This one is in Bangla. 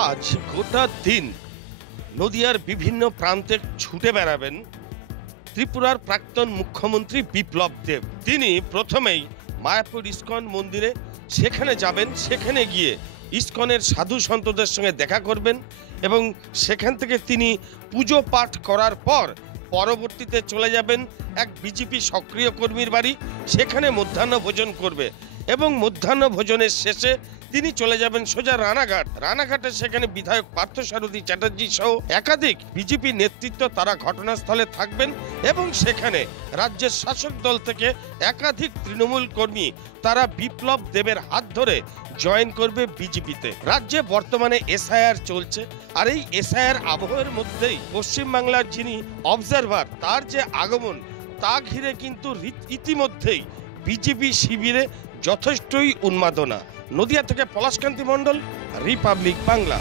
আজ গোটা দিন নদিয়ার বিভিন্ন প্রান্তে ছুটে বেড়াবেন ত্রিপুরার প্রাক্তন মুখ্যমন্ত্রী বিপ্লব দেব। তিনি প্রথমেই মায়াপুর ইস্কন মন্দিরে সেখানে যাবেন, সেখানে গিয়ে ইস্কনের সাধু সন্তদের সঙ্গে দেখা করবেন এবং সেখান থেকে তিনি পুজো পাঠ করার পর পরবর্তীতে চলে যাবেন এক বিজেপি সক্রিয় কর্মীর বাড়ি, সেখানে মধ্যাহ্ন ভোজন করবে এবং মধ্যাহ্ন ভোজনের শেষে তিনি চলে যাবেন সোজা রানাঘাটে সেখানে বিধায়ক পার্থসারথী চ্যাটার্জি সহ একাধিক বিজেপি নেতৃত্ব তারা ঘটনাস্থলে থাকবেন এবং সেখানে রাজ্যের শাসক দল থেকে একাধিক তৃণমূল কর্মী তারা বিপ্লব দেবের হাত ধরে জয়েন করবে বিজেপিতে। রাজ্যে বর্তমানে এসআইআর চলছে আর এই এসআইআর আবহের মধ্যেই পশ্চিমবাংলার যিনি অবজারভার তার যে আগমন তা ঘিরে কিন্তু ইতিমধ্যেই বিজেপি শিবিরে যথেষ্টই উন্মাদনা। নদিয়া থেকে পলাশকান্তি মণ্ডল, রিপাবলিক বাংলা।